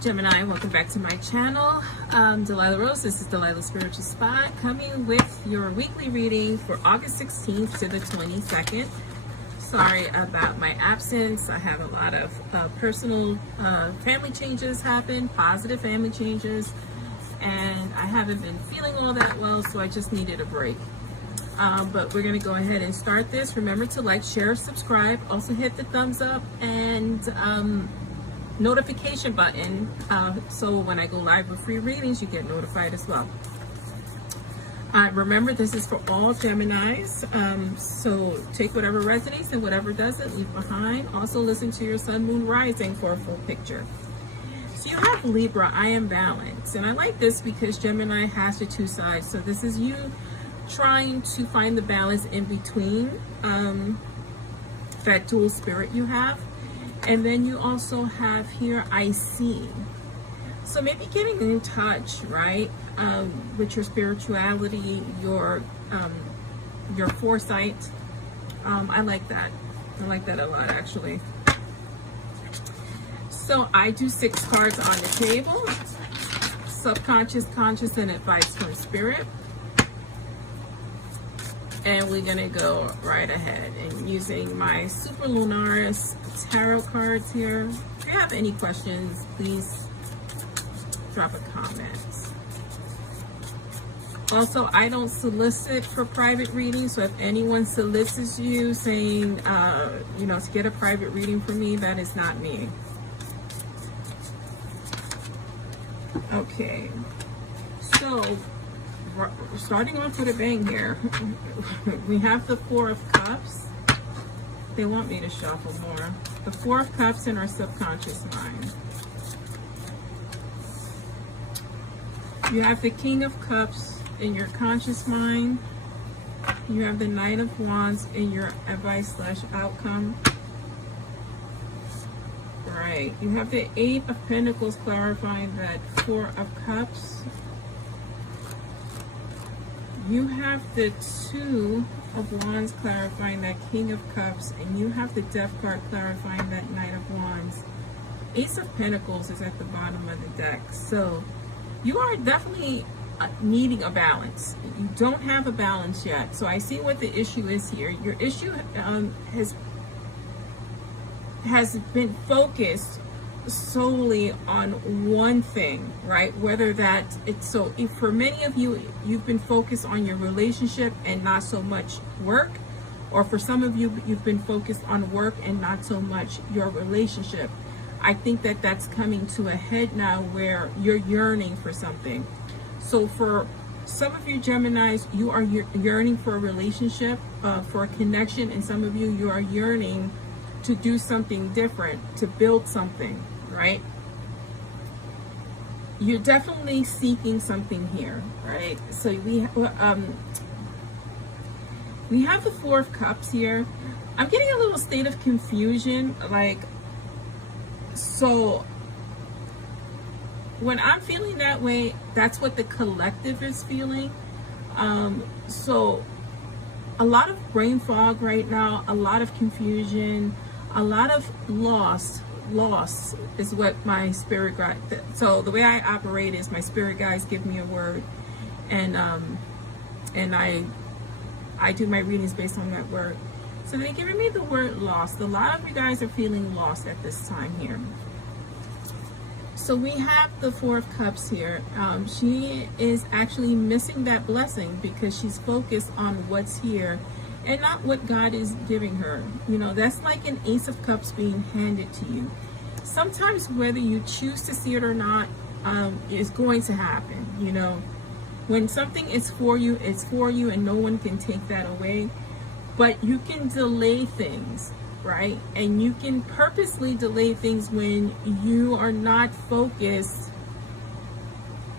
Gemini, welcome back to my channel. Delilah Rose, this is Delilah Spiritual Spy, coming with your weekly reading for August 16th to the 22nd. Sorry about my absence. I have a lot of personal family changes happen, positive family changes, and I haven't been feeling all that well, so I just needed a break. But we're going to go ahead and start this. Remember to like, share, subscribe. Also hit the thumbs up and notification button, so when I go live with free readings, you get notified as well. Remember, this is for all Geminis, so take whatever resonates and whatever doesn't, leave behind. Also listen to your sun, moon, rising for a full picture. So you have Libra, I am balanced, and I like this because Gemini has the two sides. So this is you trying to find the balance in between that dual spirit you have. And then you also have here, I see. So maybe getting in touch, right, with your spirituality, your foresight. I like that. I like that a lot, actually. So I do 6 cards on the table. Subconscious, conscious, and advice from spirit. And we're going to go right ahead and using my Super Lunaris tarot cards here. If you have any questions, please drop a comment. Also, I don't solicit for private readings, so if anyone solicits you saying, to get a private reading from me, that is not me. Okay, so starting off with a bang here, we have the 4 of Cups. They want me to shuffle more. The 4 of Cups in our subconscious mind. You have the King of Cups in your conscious mind. You have the Knight of Wands in your advice/outcome. Right. You have the 8 of Pentacles clarifying that 4 of Cups. You have the 2 of Wands clarifying that King of Cups, and you have the Death card clarifying that Knight of Wands. Ace of Pentacles is at the bottom of the deck. So you are definitely needing a balance. You don't have a balance yet. So I see what the issue is here. Your issue has been focused solely on one thing, right? Whether that it's so, if for many of you, you've been focused on your relationship and not so much work, or for some of you, you've been focused on work and not so much your relationship. I think that that's coming to a head now where you're yearning for something. So for some of you Geminis, you are yearning for a relationship, for a connection, and some of you are yearning to do something different, to build something, right? You're definitely seeking something here, right? So we have the 4 of Cups here. I'm getting a little state of confusion, like, so when I'm feeling that way, that's what the collective is feeling. So a lot of brain fog right now, a lot of confusion, a lot of loss is what my spirit guide. So the way I operate is my spirit guides give me a word, and I do my readings based on that word. So they're giving me the word lost. A lot of you guys are feeling lost at this time here. So we have the 4 of Cups here. She is actually missing that blessing because she's focused on what's here and not what God is giving her. You know, that's like an Ace of Cups being handed to you. Sometimes whether you choose to see it or not, is going to happen. You know, when something is for you, it's for you, and no one can take that away. But you can delay things, right? And you can purposely delay things when you are not focused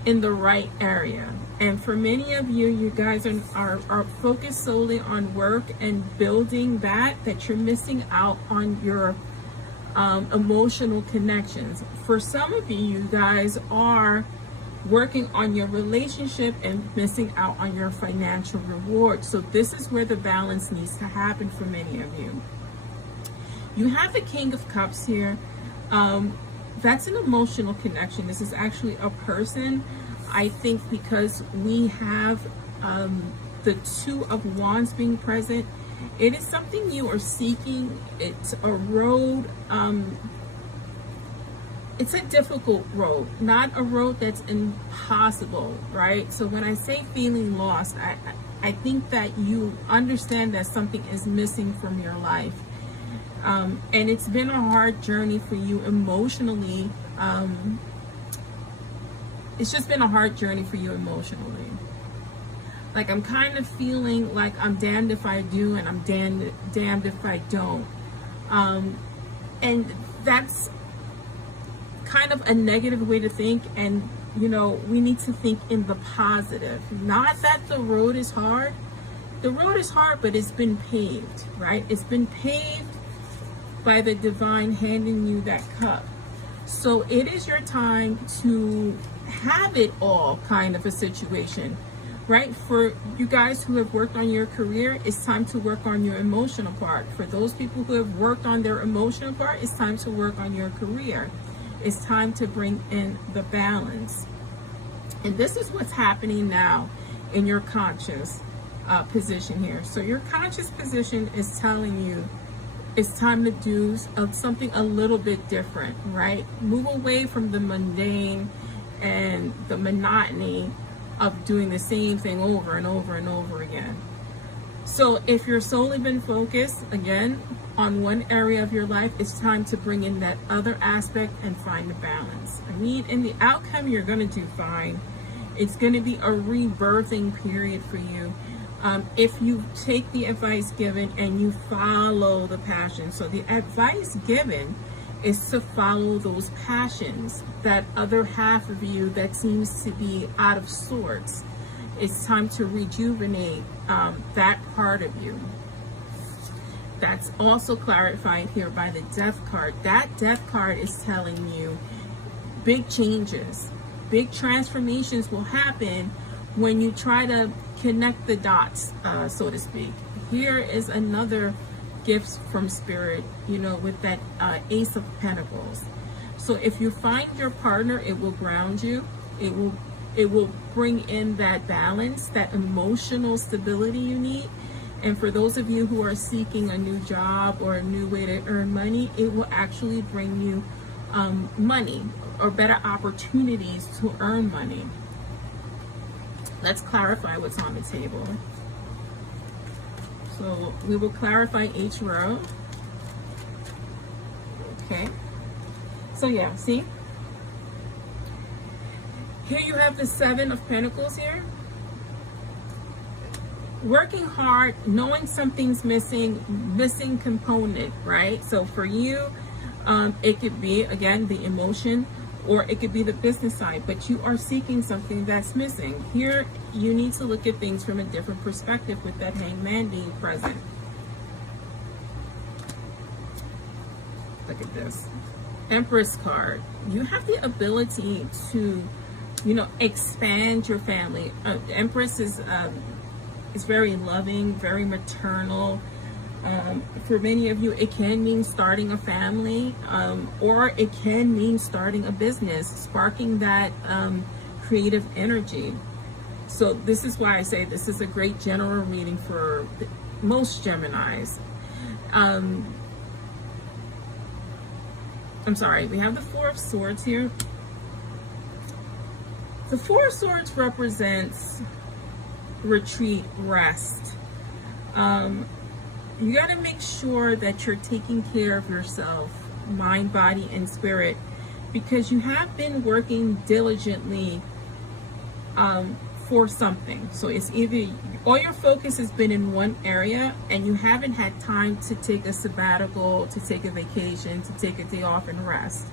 in the right area. And for many of you, you guys are focused solely on work and building that you're missing out on your emotional connections. For some of you, you guys are working on your relationship and missing out on your financial reward. So this is where the balance needs to happen for many of you. You have the King of Cups here. That's an emotional connection. This is actually a person. I think because we have the Two of Wands being present, it is something you are seeking. It's a road. It's a difficult road, not a road that's impossible, right? So when I say feeling lost, I think that you understand that something is missing from your life. And it's been a hard journey for you emotionally. It's just been a hard journey for you emotionally. Like, I'm kind of feeling like I'm damned if I do and I'm damned if I don't. And that's kind of a negative way to think. And, you know, we need to think in the positive. Not that the road is hard. The road is hard, but it's been paved, right? It's been paved by the divine handing you that cup. So it is your time to have it all, kind of a situation, right? For you guys who have worked on your career, it's time to work on your emotional part. For those people who have worked on their emotional part, it's time to work on your career. It's time to bring in the balance. And this is what's happening now in your conscious position here. So your conscious position is telling you it's time to do something a little bit different, right? Move away from the mundane and the monotony of doing the same thing over and over and over again. So if you're solely been focused, again, on one area of your life, it's time to bring in that other aspect and find the balance. I mean, in the outcome, you're going to do fine. It's going to be a rebirthing period for you. If you take the advice given and you follow the passion. So the advice given is to follow those passions, that other half of you that seems to be out of sorts. It's time to rejuvenate that part of you. That's also clarified here by the Death card. That Death card is telling you big changes, big transformations will happen when you try to connect the dots, so to speak. Here is another gift from Spirit, you know, with that Ace of Pentacles. So if you find your partner, it will ground you. It will bring in that balance, that emotional stability you need. And for those of you who are seeking a new job or a new way to earn money, it will actually bring you money or better opportunities to earn money. Let's clarify what's on the table. So we will clarify each row. Okay. So yeah, see? Here you have the Seven of Pentacles here. Working hard, knowing something's missing component, right? So for you, it could be, again, the emotion, or it could be the business side, but you are seeking something that's missing. Here, you need to look at things from a different perspective with that Hangman being present. Look at this. Empress card. You have the ability to, you know, expand your family. Empress is very loving, very maternal. For many of you, it can mean starting a family, or it can mean starting a business, sparking that creative energy. So this is why I say this is a great general reading for most Geminis. I'm sorry, we have the Four of Swords here. The Four of Swords represents retreat, rest. You got to make sure that you're taking care of yourself, mind, body, and spirit, because you have been working diligently for something. So it's either all your focus has been in one area and you haven't had time to take a sabbatical, to take a vacation, to take a day off and rest.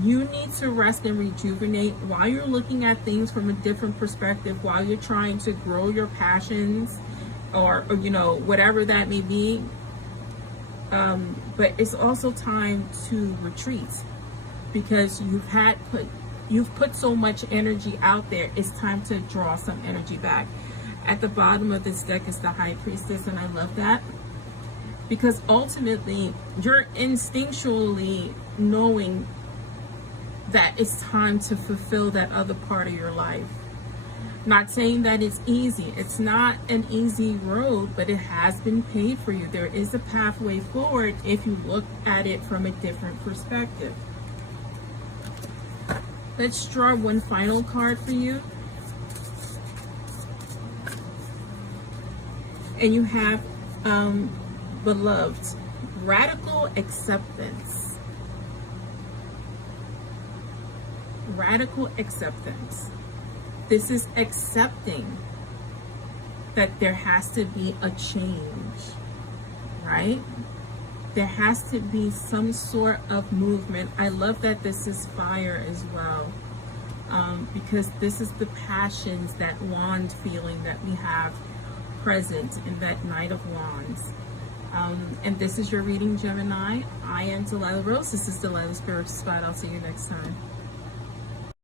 You need to rest and rejuvenate while you're looking at things from a different perspective, while you're trying to grow your passions, or you know, whatever that may be. But it's also time to retreat, because you've put so much energy out there. It's time to draw some energy back. At the bottom of this deck is the High Priestess, and I love that, because ultimately you're instinctually knowing that it's time to fulfill that other part of your life. Not saying that it's easy. It's not an easy road, but it has been paved for you. There is a pathway forward if you look at it from a different perspective. Let's draw one final card for you. And you have beloved, radical acceptance. Radical acceptance. This is accepting that there has to be a change, right? There has to be some sort of movement. I love that this is fire as well, because this is the passions, that wand feeling that we have present in that Knight of Wands. And this is your reading, Gemini. I am Delilah Rose. This is Delilah Spirit Spot. I'll see you next time.